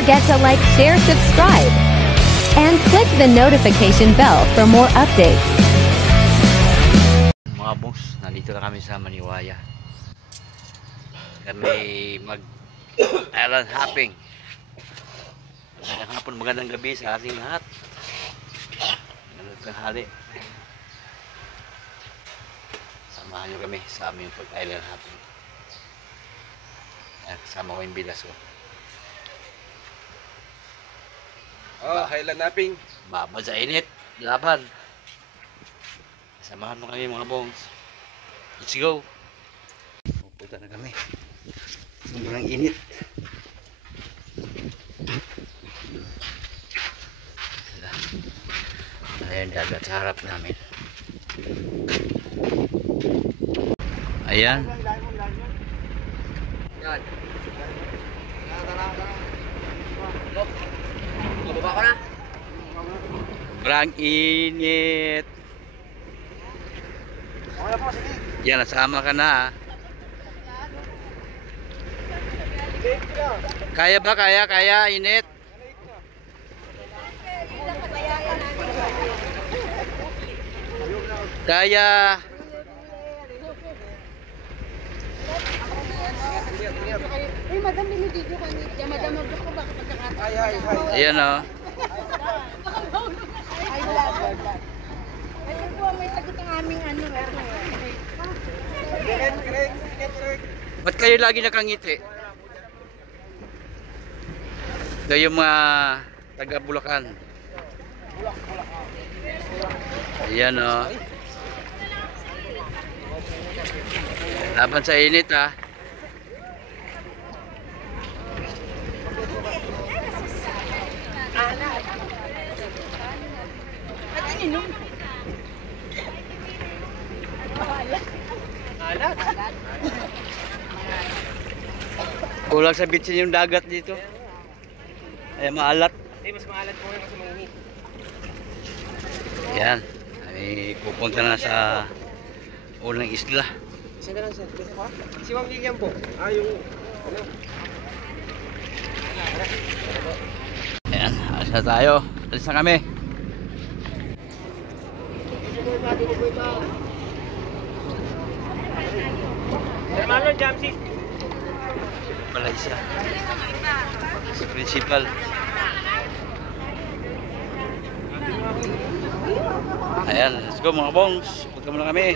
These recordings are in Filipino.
forget to like, share, subscribe, and click the notification bell for more updates. Mga boss, nandito na kami sa Maniwaya. Kami mag-island hopping. Magandang hapon, magandang gabi sa ating lahat. Magandang tanghali. Samahan nyo kami sa aming pag-island hopping. Kasama ko yung bilas ko. Highland hopping. Babad sa init. Laban. Samahan mo kami mga bongs. Let's go. Pupunta na kami. Sobrang init. Ayan, dagat sa harap namin. Ayan. Yan. Mababa ko na. Sobrang init. Okay po, sige. Yan, nasama ka na. Kaya ba? Kaya? Init? Kaya. Madam, binibidyo ka ni Madam, mag-book ko baka pagkakataon. Ay. Ayan o. Ay, laban. Ito po, may sagot ang aming ano. Correct. Ba't kayo lagi nakangiti? Kayo mga taga Bulacan. Ayan o. Laban sa init ha. Kulang sa bitsin yung dagat dito. Ay maalat. Mas maalat po yung kasi mainit. Yan. Ay pupunta na sa unang isla. Isa na lang sir. Si Ma'am Lilian po. Yung ano? Ayan, alis na tayo. Alis na kami. Sir Marlon, Jamsi. Pala isa. Si principal. Ayan, let's go mga bongs. Punta muna kami.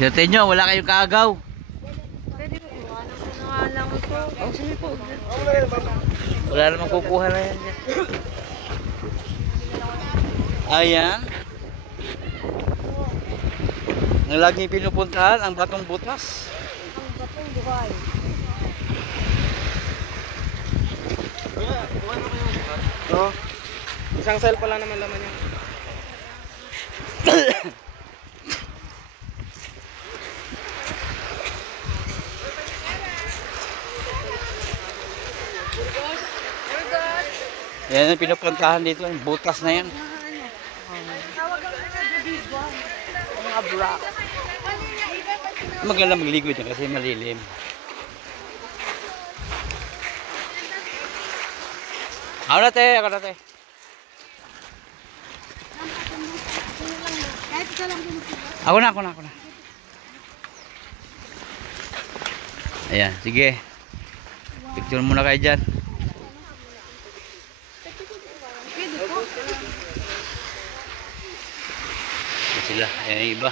Swerte nyo, wala kayong kaagaw. Pwede po, ano lang ito. Sige po. Wala namang kukuha na yan. Ayan. Ang laging pinupuntahan, ang Batong Butas. Ang batong buhay. Isang cell pa lang naman laman yun. Yan ang pinupuntahan dito, yung butas na yan. Mga bra. Maganda magligo dyan kasi malilim. Ako na te. Kahit isa lang din. Ako na. Ayan, sige. Picture muna kayo dyan. Sila, ayan yung iba.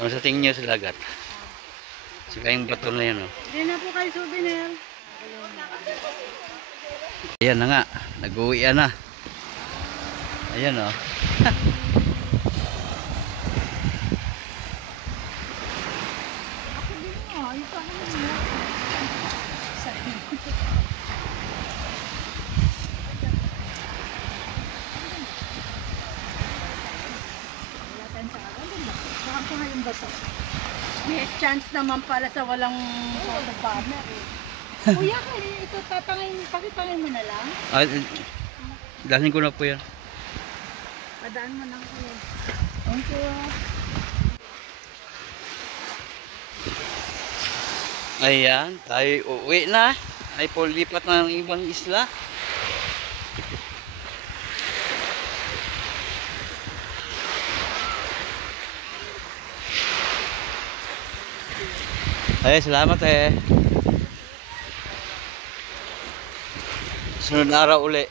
Ano sa tingin nyo sa dagat? Sila yung bato na yan, oh. Hindi na po kayo souvenir. Ayan na nga, nag-uwi na. Ayan, oh. Ako din mo, ito ano mo. ba to? May chance naman pala sa walang photo banner eh. Kuya, ito pakitangin mo na lang. Ah, dalhin ko na po yan. Padaan mo lang kuya. Thank you. Ayan, tayo uuwi na. Ay po lipat na ng ibang isla. Ay, salamat eh. Sunod na araw uli.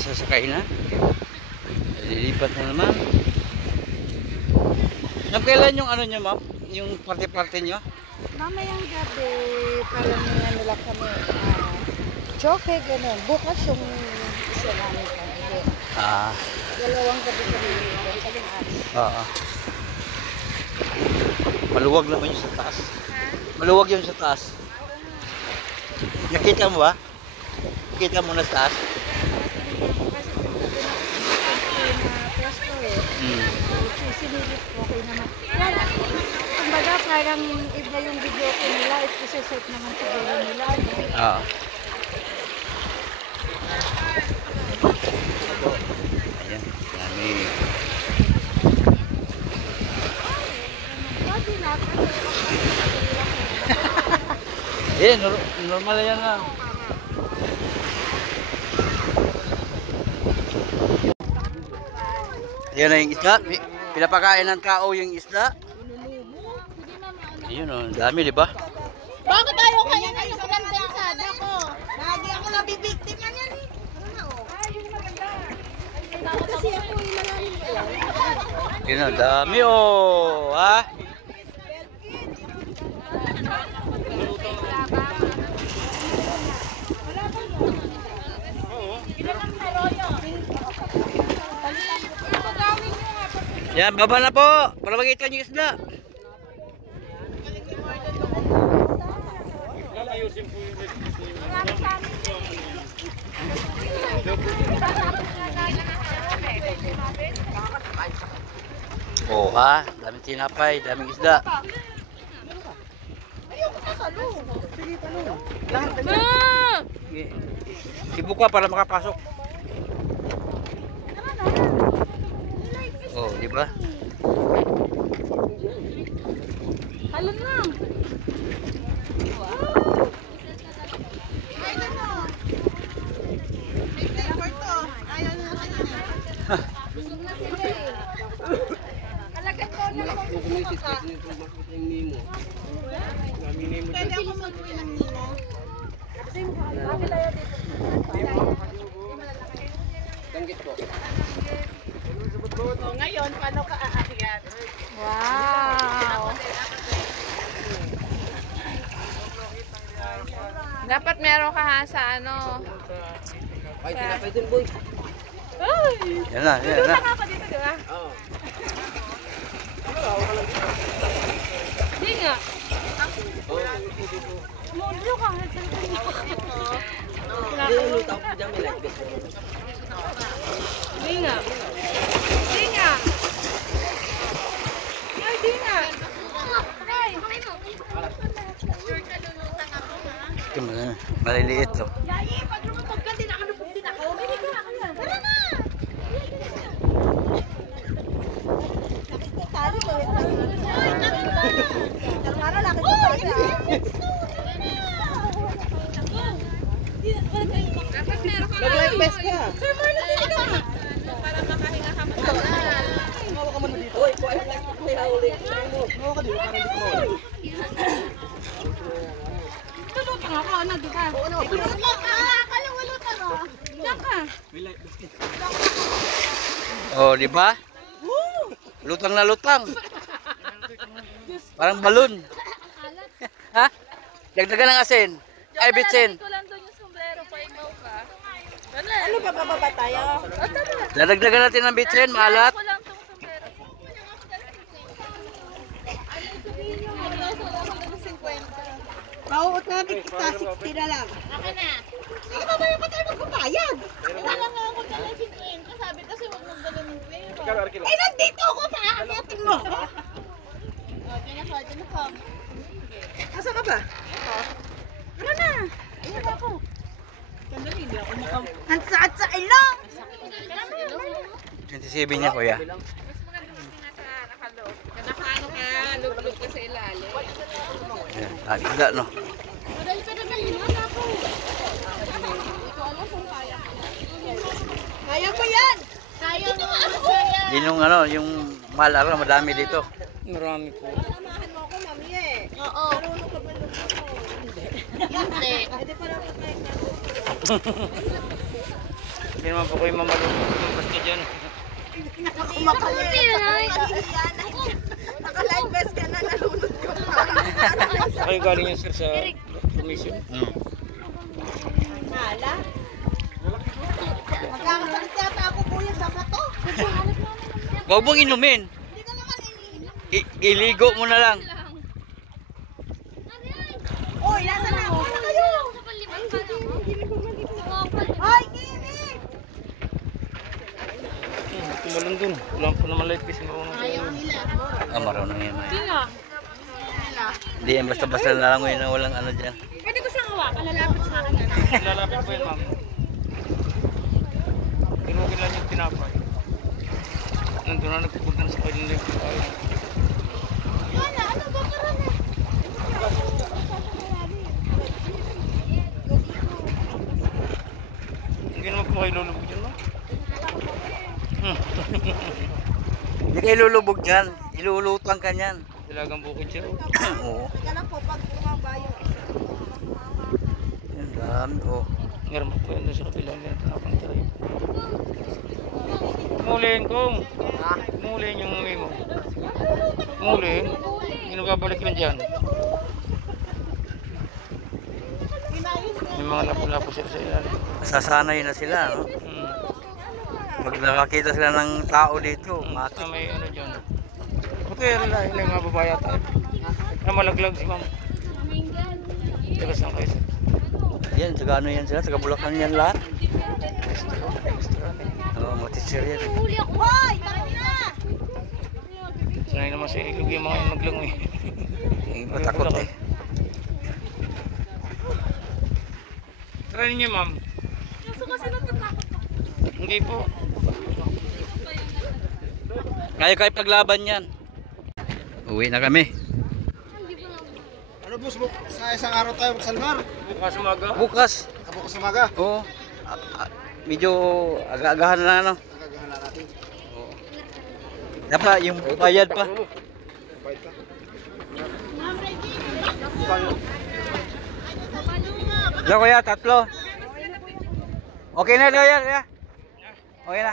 Sasakay na. Lilipat na naman. Kailan yung ano nyo, ma'am? Yung party-party nyo? Mamayang gabi, parang ano lang kami, choke, ganun. Bukas yung isa namin kami. Ah. Dalawang gabi kami dito, saling aris. Oo. Maluwag naman yung sa taas. Maluwag yung sa taas. Nakita mo ba? Nakita mo na sa taas? Kasi presko eh. Sinilip ko, okay naman. Kaya, kumbaga parang iba yung video ko nila, isa-set naman siguro nila. Oo. Ayan, dami. Eh, normal na yan na. Yan na yung isda. Pinapakain ng tao yung isda. Ayun o, dami di ba? Bakit tayo kaya na yung kondensada ko? Lagi ako nabibiktima niyan eh. Kasi ako yung malalim ko. Yun o, dami o. Ha? Yan, baba na po. Para makita nyo isda. Oh ha, daming tinapay, daming isda. Sibuka para makapasok. Oh, di ba? Halon lang. Pwede ako mag-uwi ng Nemo. Danggit po. So, ngayon, paano ka aakyat? Wow! Dapat meron ka ha sa ano. Ay, tinapay dun, boy. Yan na, yan na. Saka pa dito, di ba? Oo. Hindi nga. Modro ka, Hindi, luta ko dyan, may like this. Hindi nga. Hindi nga. Ay, di nga. Ito, maliliit to. Yaya, pag lumapag ka, tinakalupog din ako. May ka na. Tara na! Nakikitari ko. Uy, nakikitari. Tara, nakikitari. Dapat meron ka Nag-like best ka. Sir Marlon, hindi ka. para makahinga ka matagal. Mawa ka man dito. Uy, kuha yung like mo, may hauling. Mawa ka dito, para hindi ko mawala. Tulutang ako, ano, di ba? Tulutang ka! Kalawalutang ka! Diyan ka! May like best ka. Oh, di ba? Lutang na lutang. Parang balon. Ha? Dagdagan ng asin. Ay, bitsin. Ko lang doon yung sombrero, paigaw ka. Ano ba bababa tayo? Dadagdagan natin ng bitsin, maalat. Ko lang tong sombrero. Bakit ita 60 na lang? Akin na. Hindi ba ba tayo magbabayad? Wala nga ako dala si Queen. Kasabi kasi huwag mong dala ng pera. Eh, nandito ako sa akin mo. O, dyan ako. Asa ka ba? Ano na? Ayan ako. Sandali, hindi ako makam... Hansa-hansa ilong! 27 niya, kuya. Mas maganda mas nasa nakaloob. Nakaano ka, lug-lug ka sa ilalim. Ayan, isda, no? Madali pa naman yun ako. Hindi ko alam kung kaya. Kaya ko yan! Kaya mo kaya. Yun yung ano, yung malara, madami dito. Marami po. Samahan mo ako, mami eh. Oo. Marunong ka ba luto ko? Hindi. Hindi pa dapat tayo na. Hindi naman po kayo mamalungkot. Basta dyan. Kumakalit. Naka-live vest ka na, nalunod ka pa. Kayo galing yan sir sa commission. Hala? Magkakasakit yata ako kuya sa bato. Huwag mong inumin. Hindi ka naman iniinom. Iligo mo na lang. Uy, nasa na ako na kayo? Ay, Kimi! Tumalon dun. Wala po naman light kasi marunong po. Ah, marunong yan, Maya. Hindi yan, basta-basta na lang yun na walang ano dyan. Pwede ko siyang hawakan. Lalapit sa akin. Lalapit po yan ma'am. Tinugin lang yung tinapay. Nandun na nagpupunta na sa kanyang live. Wala, ano ba para na? Hindi naman po kayo lulubog dyan ma'am. Hindi kayo lulubog dyan. Ilulutan ka niyan. Talagang bukod siya. Oo. Teka lang po, pag lumaba yung isa. Yan, dami. Oh. Ngayon po yan doon sa kapila nila. Tinapang tiray. Mulin kong. Mulin yung mami mo. Mulin. Hindi nagabalik lang dyan. May mga lapo-lapo sila sa ilalim. Sasanay na sila, no? Pag nakakita sila ng tao dito, mati. May ano dyan. Okay, relahin lang nga babaya tayo. Malaglag si ma'am. Teka saan kayo sir? Yan, taga ano yan sila, taga Bulacan yan lahat. Oo, mga teacher yan. Hoy, tara na! Sanay naman sa ilog yung mga yung maglangoy. Yung iba takot eh. Try niyo ma'am. Hindi po. Kaya kayo paglaban yan. Uwi na kami. Ano boss mo? Sa isang araw tayo magsalmar. Bukas umaga. Bukas. Kabukas umaga. Oo. Medyo aga-agahan na ano. Nagagahan na natin. Dapat yung bayad pa. Bait ka. Diyan kuya, tatlo. Okay na kuya. Okay na.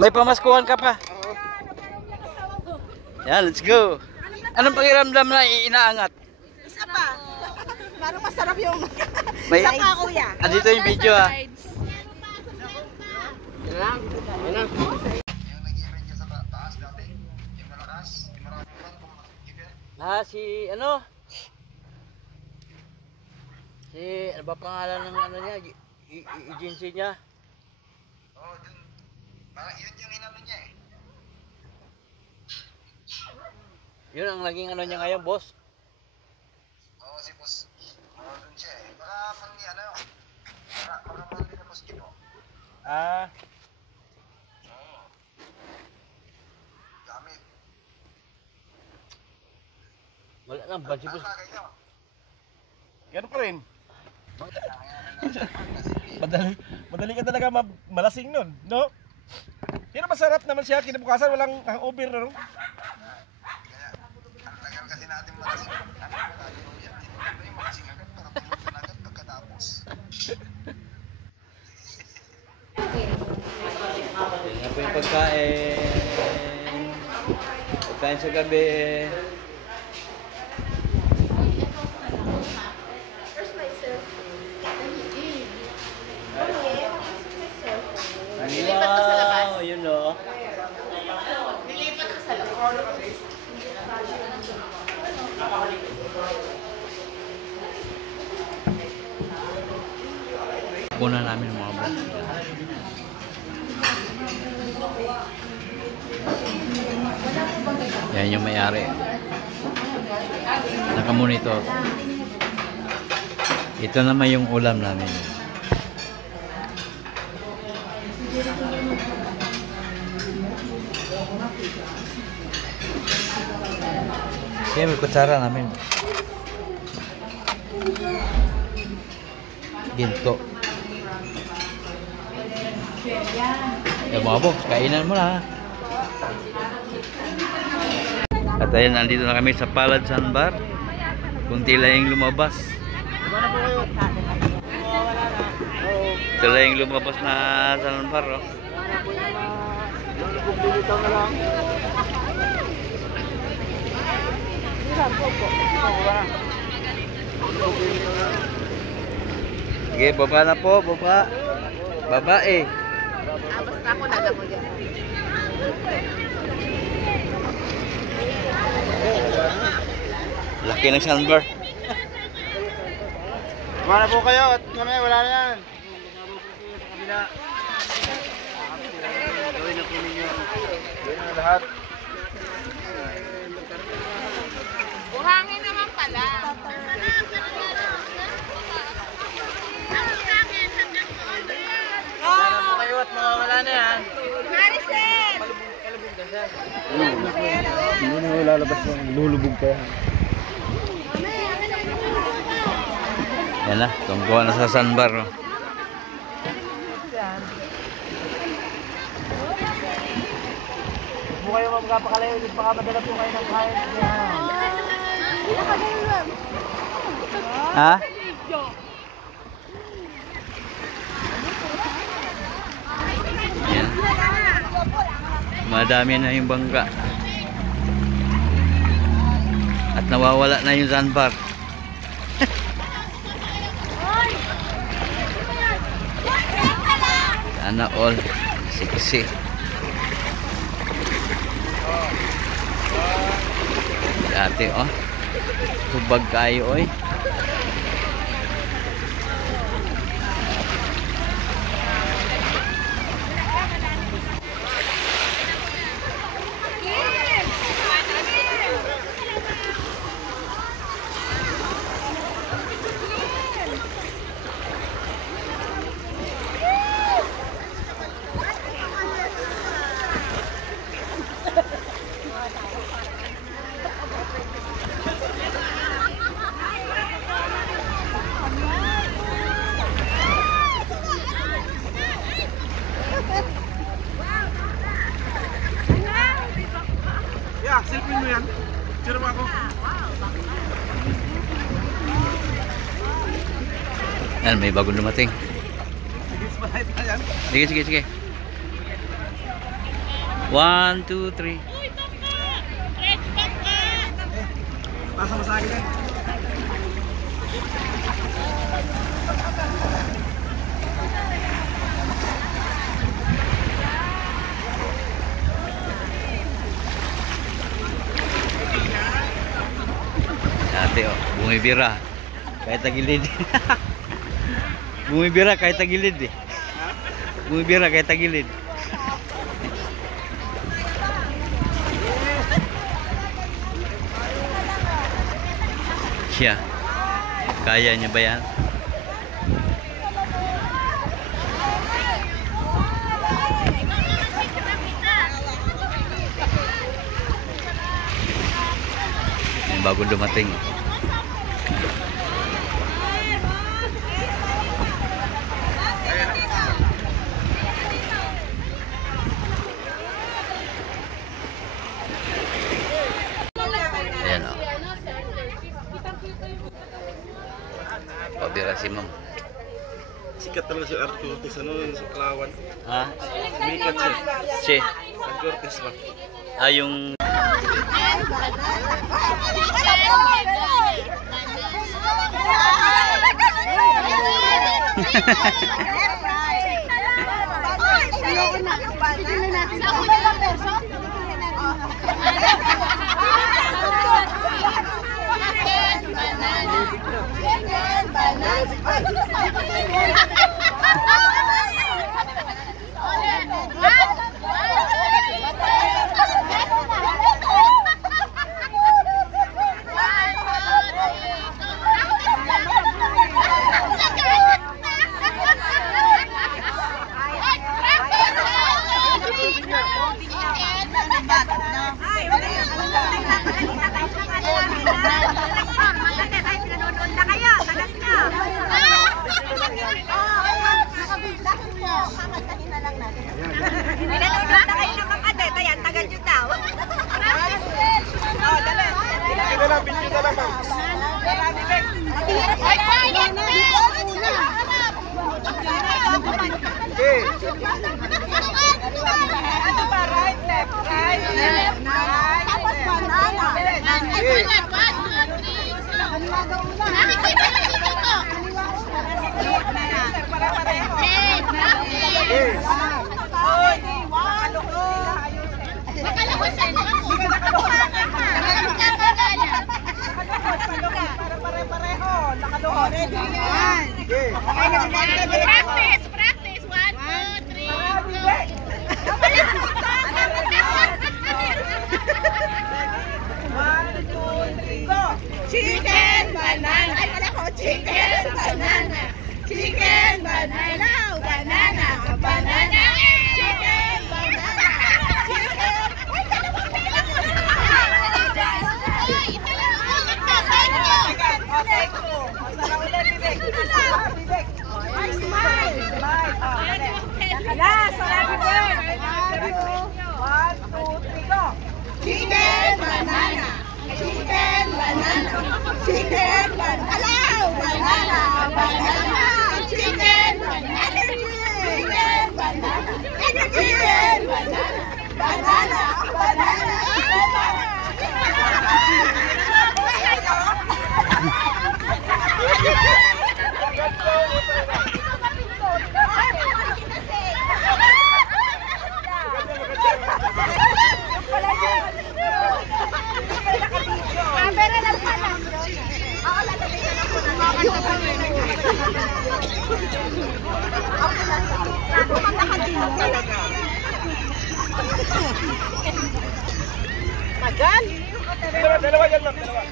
May pamaskuhan ka pa. Yan, let's go. Anong pakiramdam na inaangat? Isa pa. Parang masarap yung... May, Isa pa, kuya. andito yung video ha. Ah, si ano? Si, ano ba pangalan ng ano niya? Agency niya? Oo, dun. Yun yung inano niya eh. Yun ang naging ano niya ngayon, boss. Oo, si boss. Oo, dun siya eh. Baka pang ni ano. Baka pang ni boss Kino. Ah, Oo. Gamit. wala lang ba si boss? Tagay niyo. Ganun pa rin. Madali ka talaga malasing nun, no? Pero masarap naman siya, kinabukasan walang hangover, no? Ang tagal kasi natin malasing. Ano ba gagawin yan? Ano yung malasing agad para tumutin agad pagkatapos. Yan po yung pagkain. Pagkain sa gabi. Wow, yun o. Una namin mga boss. Yan yung may-ari. Naka-monitor. Ito naman yung ulam namin. Kaya may kutsara namin. Ginto. Mga boss, kainan mo na. At ayun, nandito na kami sa Palad Sandbar. Kunti lang yung lumabas. Ito lang yung lumabas na Sandbar. Oh. Sige, baba na po, baba. Baba eh. Basta ako naga mo dyan. Laki ng sandbar. Kumana po kayo at mamaya wala na yan. Gawin na po ninyo. Gawin na lahat. Buhangin naman pala. Kayo at mga wala na yan. Maricel! Hindi na lalabas yung lulubog ka yan. Yan na, tungkuhan na sa sandbar. No? Kung kayo magpapakalayo, baka madala po kayo ng kain. Ha? Yan. Madami na yung bangka. At nawawala na yung sandbar. Sana all. Siksi. Ate, oh. Tubag kayo, oy. Yeah, selfie mo yan. Sino mo ako? Yan, may bagong dumating. Sige, sige, sige. 1, 2, 3. Pasa mo sa akin yan. Ate, oh, bumibira. Kahit tagilid. Bumibira kahit tagilid eh. Bumibira kahit tagilid. Siya. Kaya niya ba yan? May bagong dumating. Ayan o. Pabira si ma'am. Sikat talaga si Art Cortez ano sa Palawan. Ha? Sikat siya. Si? Art Cortez ba? Ah, yung... Practice. 1, 2, 3, go! Chicken banana. Ay, wala ko. Chicken banana. Chicken banana. Banana. Banana. Chicken banana. Last, happy birthday. 1, 2, 3, go! Chicken banana. Chicken banana. Chicken banana. Hello, banana. Banana. Chicken banana. Chicken banana. Chicken banana. Banana. Banana. Magal? Dalawa yan, ma'am. Dalawa.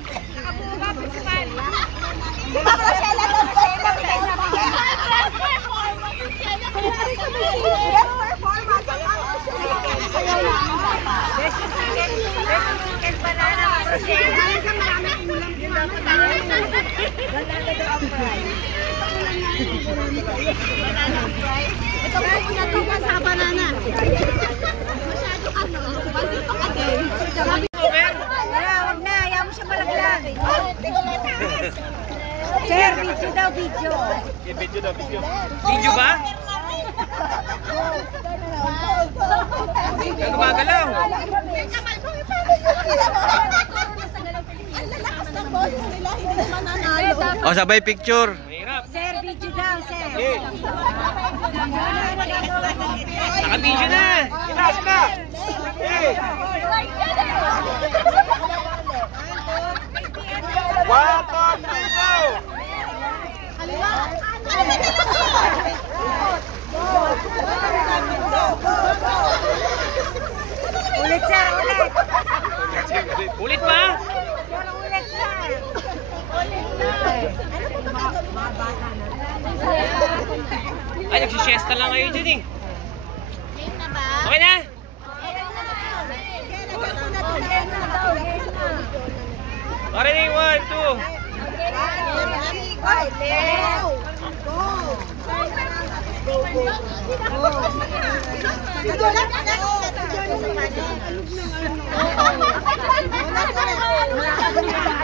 Ito po pinatukan sa banana. Masyado ka no. Wala, wag na. Ayaw mo siya malaglag. Sir, video daw, video. Video daw, video. Video ba? Ang gumagalaw. Ang lalakas ng boses nila, hindi naman nanalo. O, sabay picture. Sir, video daw, sir. Naka-video na. Sina! Hey! 1, 2, 3, go! Ulit, sir, ulit. Ulit pa? Ulit, sir. Ay, nagsisiesta lang kayo dyan eh. Okay na? Pare na yung 1, 2.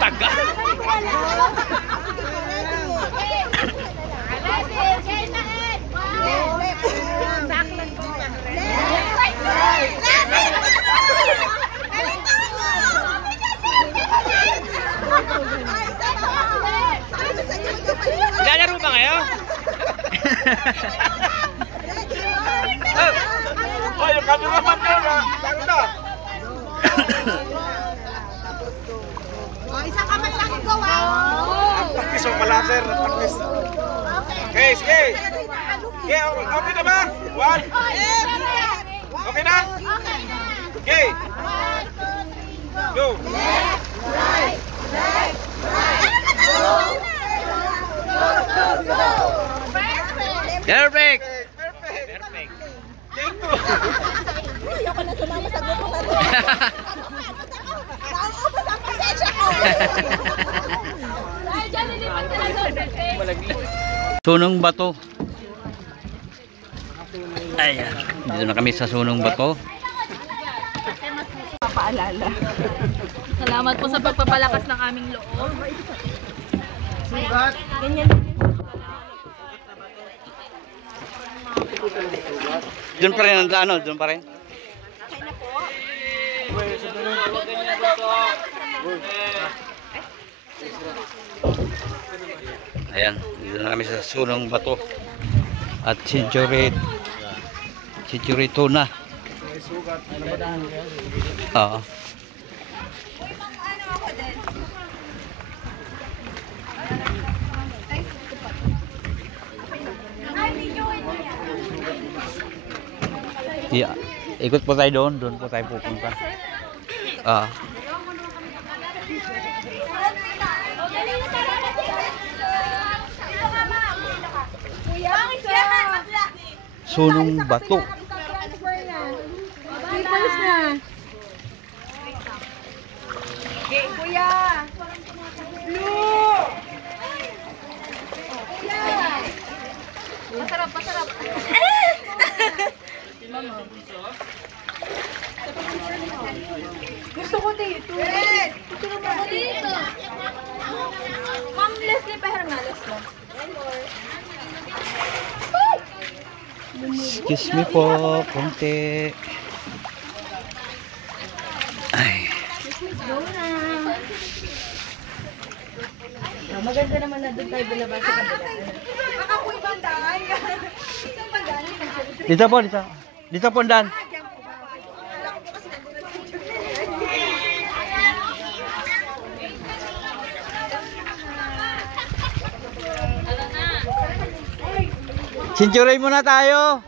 Tagal. Lalaro ba kayo? Oh, yung cameraman ko na. Saan na? Isang kamay lang ang gawa. Practice mo pala, sir. Practice. Okay, sige. Okay, okay na ba? 1. Okay na? Okay. Go. Perfect. Perfect. Perfect. Take 2. na sumama sa grupo na to. Naubos ang pasensya ko. Ay, dyan nilipat na lang. Sunong Bato. Ayan. Dito na kami sa Sunong Bato. Papaalala. Salamat po sa pagpapalakas ng aming loob. Ganyan. Doon pa rin ang ano, doon pa rin. Ayan, dito na kami sa Sunong Bato. At Century Tuna. Oo. Yeah. Ikot po tayo doon. Doon po tayo pupunta. Sunong Bato. Papers na. Okay, kuya. Blue. Masarap, masarap. Gusto ko dito. Gusto ko ako dito. Ma'am Leslie, pahermalas mo. Excuse me po, konti. Ay. Maganda naman na doon tayo bilabas sa kabila. Makapoy bandaan. Dito po, dito. Dito po, Dan. Century muna tayo.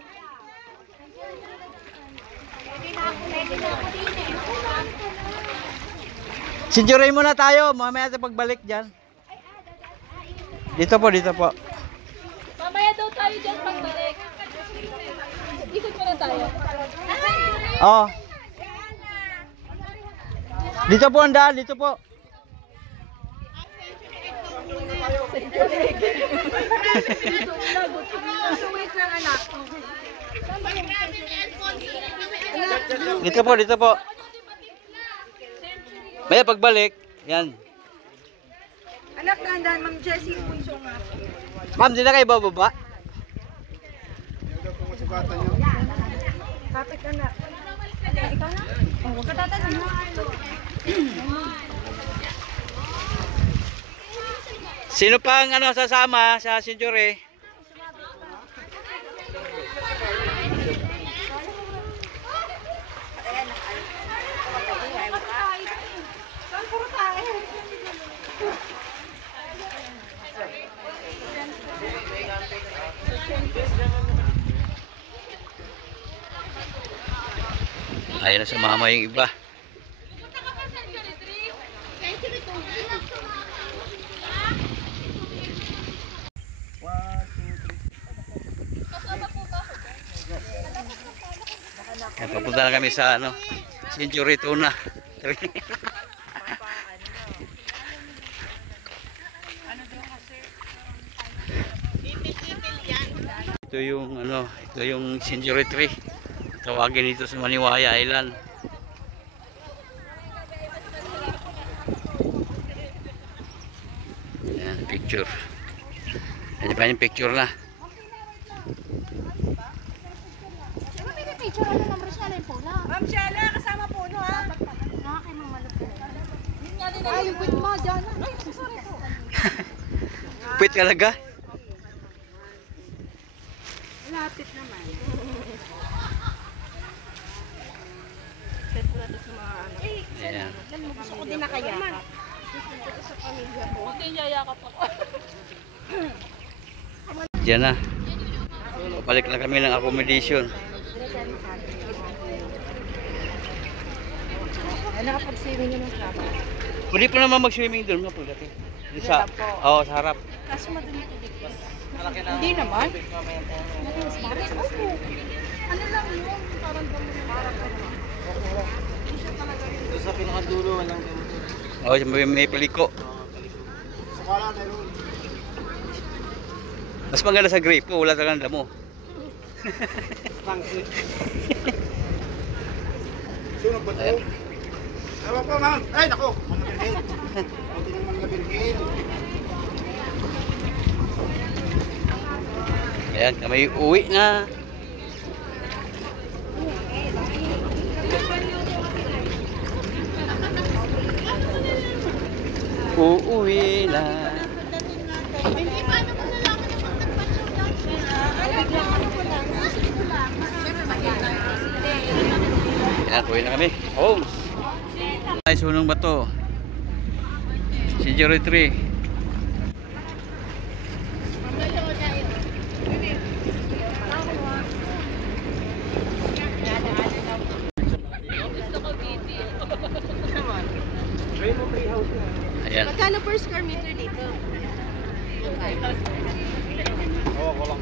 Century muna tayo. Mamaya sa pagbalik dyan. Dito po, dito po. Mamaya daw tayo dyan pagbalik. Ikot muna tayo. Oo. Dito po, Anda. Dito po. Wait lang, anak. Dito po, dito po. Maya pagbalik. Yan. Anak, dahan-dahan, Ma'am Jessie, punso nga. Ma'am, di na kayo bababa? Kapit, anak. Ikaw na? Huwag ka tatanong na. Sino pang ano sasama sa Century? Ayaw na sumama yung iba. Kaya papunta na kami sa ano, Century Tuna. Ito yung ano, ito yung Century Tree. Tawagin dito sa Maniwaya Island. Ayan, picture. Ayan pa yung picture na. Ma'am Shella, kasama po, no, ha? Ay, yung quit mo, dyan. Ay, sorry po. Quit talaga? Lapit naman. Ayan. Gusto ko din nakayakap. Hindi yayakap ako. Diyan na. Balik na kami ng accommodation. Nakapag-swimming yun ng sama. Pwede pa naman mag-swimming doon. Mapagdating. Sa, oo, sa harap. Kaso madumi ko dito. Hindi naman. Ano lang yun? Parang Ito sa pinakadulo, walang gamot. Oh, may paliko. Sakala meron. Mas maganda sa grape ko, wala talagang damo. Thanks eh. Sino ba ito? Ewan po, ma'am. Ay, nako. Manabirhin. Kunti ng manabirhin. Ayan, kami uwi na. Uuwi na. Ayan, uwi na kami. Home. Ay, sunong bato. Si 03. Ayan. Magkano per square meter dito? Oo, ko lang.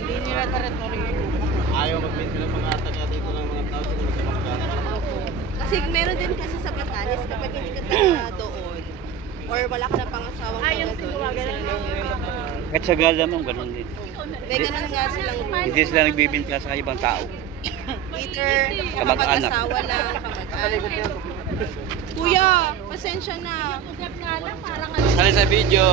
Hindi nila territory. Ayaw mag-maintain ng mga taga dito ng mga tao siguro sa mga Kasi meron din kasi sa Batanes kapag hindi ka taga doon or wala ka na pangasawang taga doon. Kahit sa gala mo, ganun din. May ganun nga silang Hindi sila nagbibinta sa ibang tao. either Kamag-anak. kapag-asawa lang, kamag-anak. Kuya, pasensya na. Sali sa video.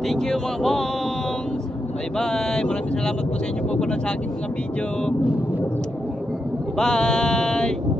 Thank you mga bongs. Bye bye. Maraming salamat po sa inyo po sa aking mga video. Bye.